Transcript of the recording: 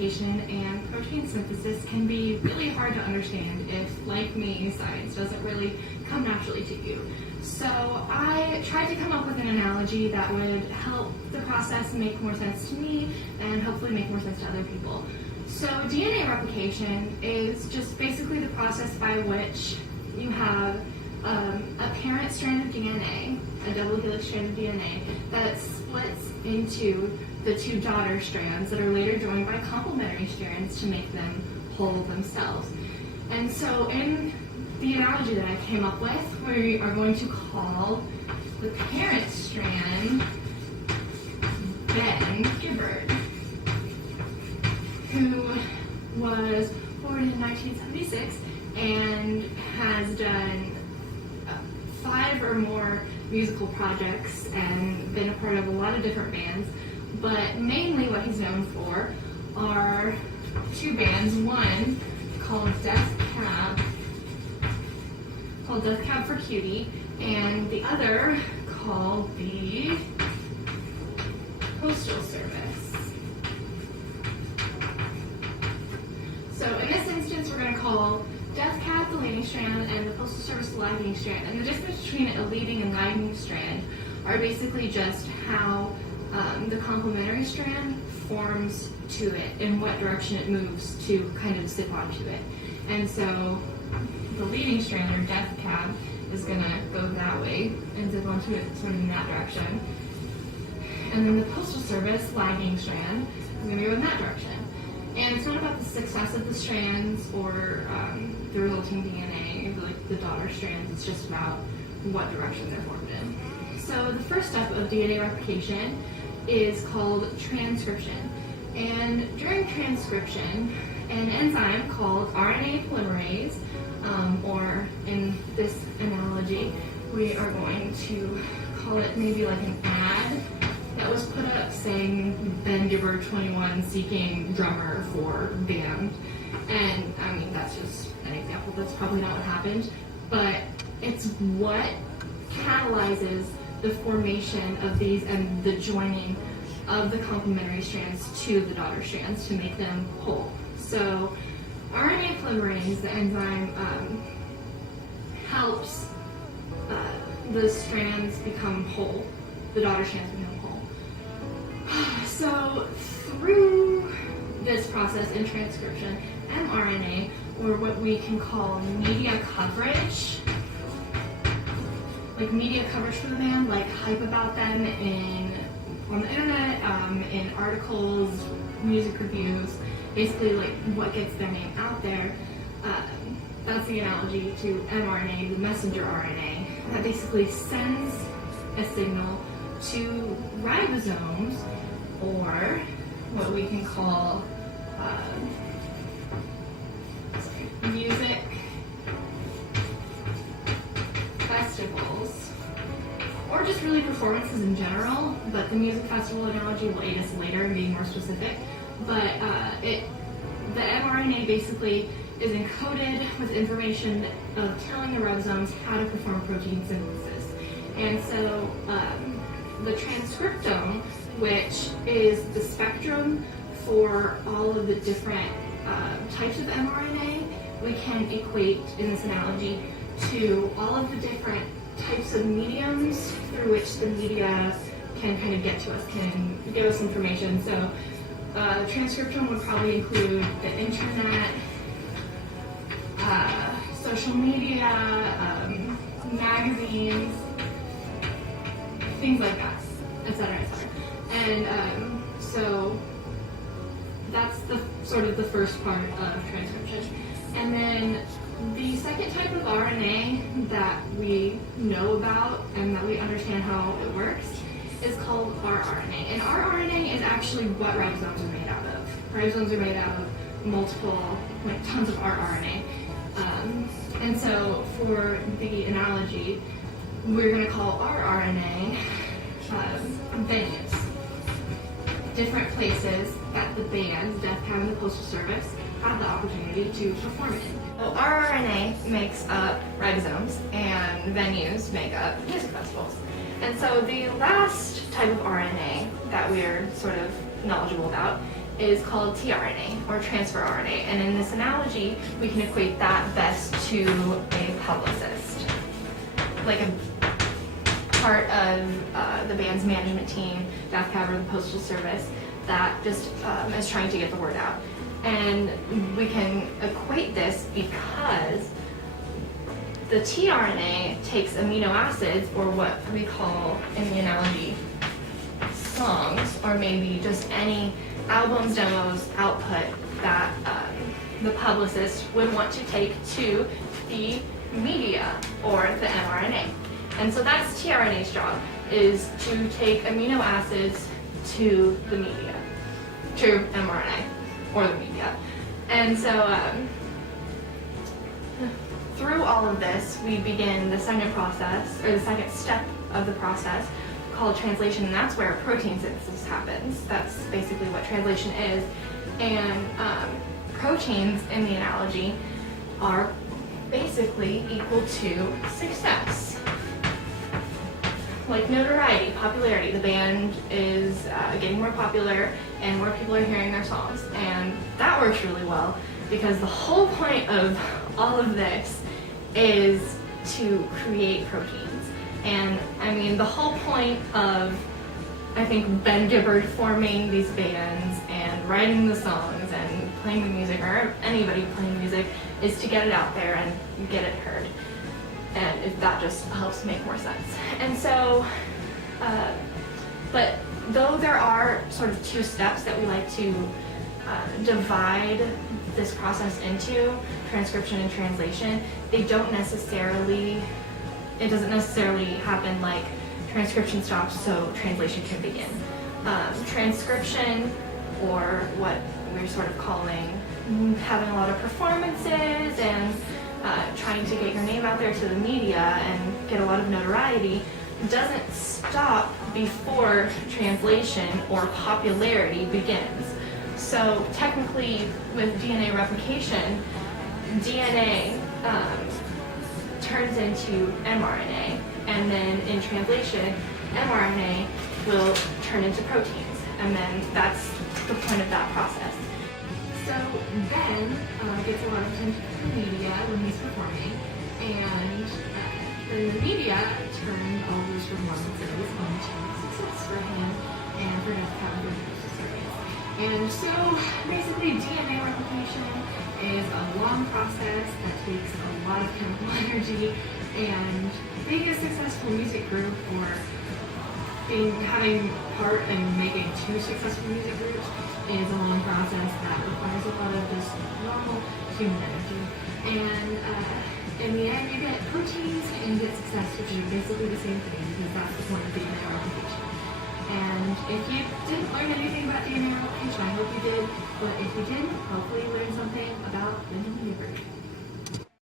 replication and protein synthesis can be really hard to understand if, like me, science doesn't really come naturally to you. So I tried to come up with an analogy that would help the process make more sense to me and hopefully make more sense to other people. So DNA replication is just basically the process by which you have a parent strand of DNA, a double helix strand of DNA, that splits into the two daughter strands that are later joined by complementary strands to make them whole themselves. And so in the analogy that I came up with, we are going to call the parent strand Ben Gibbard, who was born in 1976 and has done 5 or more musical projects and been a part of a lot of different bands, but mainly what he's known for are 2 bands, one called Death Cab for Cutie, and the other called the Postal Service. So in this instance, we're going to call Death Cab the leading strand and the Postal Service the lagging strand. And the difference between a leading and lagging strand are basically just how the complementary strand forms to it and what direction it moves to kind of zip onto it. And so the leading strand, or Death Cab, is going to go that way and zip onto it sort of in that direction. And then the Postal Service lagging strand is going to go in that direction. And it's not about the success of the strands or the resulting DNA, like the daughter strands. It's just about what direction they're formed in. So the first step of DNA replication is called transcription. And during transcription, an enzyme called RNA polymerase, or in this analogy, we are going to call it maybe like an ad that was put up saying Ben Gibbard 21 seeking drummer for band. And I mean, that's just an example. That's probably not what happened, but it's what catalyzes the formation of these and the joining of the complementary strands to the daughter strands to make them whole. So RNA polymerase, the enzyme, helps the strands become whole, the daughter strands become whole. So through this process in transcription, mRNA, or what we can call media coverage, like media coverage for the band, like hype about them on the internet, in articles, music reviews, basically like what gets their name out there. That's the analogy to mRNA, the messenger RNA, that basically sends a signal to ribosomes, or what we can call music festivals, or just really performances in general, but the music festival analogy will aid us later in being more specific. But the mRNA basically is encoded with information of telling the ribosomes how to perform protein synthesis. And so the transcriptome, which is the spectrum for all of the different types of mRNA, we can equate in this analogy to all of the different types of mediums through which the media can kind of get to us, can give us information. So transcriptome would probably include the internet, social media, magazines, things like that, etc., etc. And so that's the sort of the first part of transcription. And then the second type of RNA that we know about and that we understand how it works is called rRNA. And rRNA is actually what ribosomes are made out of. Ribosomes are made out of multiple, like tons of rRNA. And so for the analogy, we're going to call rRNA venues, different places that the band, Death Cab and the Postal Service, have the opportunity to perform in. So rRNA makes up ribosomes, and venues make up music festivals. And so the last type of RNA that we're sort of knowledgeable about is called tRNA, or transfer RNA. And in this analogy, we can equate that best to a publicist, like a part of the band's management team, Death Cab or the Postal Service, that just is trying to get the word out. And we can equate this because the tRNA takes amino acids, or what we call in the analogy songs, or maybe just any albums, demos, output that the publicist would want to take to the media or the mRNA. And so that's tRNA's job, is to take amino acids to the media, to mRNA or the media. And so through all of this, we begin the second process, or the second step of the process, called translation, and that's where protein synthesis happens. That's basically what translation is. And proteins in the analogy are basically equal to success. Like notoriety, popularity. The band is getting more popular and more people are hearing their songs. And that works really well because the whole point of all of this is to create proteins. And I mean, the whole point of, I think, Ben Gibbard forming these bands and writing the songs and playing the music, or anybody playing music, is to get it out there and get it heard. And if that just helps make more sense. And so, but though there are sort of two steps that we like to divide this process into, transcription and translation, they don't necessarily, it doesn't necessarily happen like transcription stops so translation can begin. Transcription, or what we're sort of calling having a lot of performances and trying to get your name out there to the media and get a lot of notoriety, doesn't stop before translation or popularity begins. So technically with DNA replication, DNA turns into mRNA, and then in translation, mRNA will turn into proteins, and then that's the point of that process. So Ben gets a lot of attention from the media when he's performing, and then the media turned all those performances into success for him and for Death Cab for the Postal Service. And so basically DNA replication is a long process that takes a lot of chemical energy, and being a successful music group, or having part in making two successful music groups, is a long process that requires a lot of just normal human energy. And in the end, you get proteins and you get success, which are basically the same thing, because that's the point of DNA replication. And if you didn't learn anything about DNA replication, I hope you did, but if you didn't, hopefully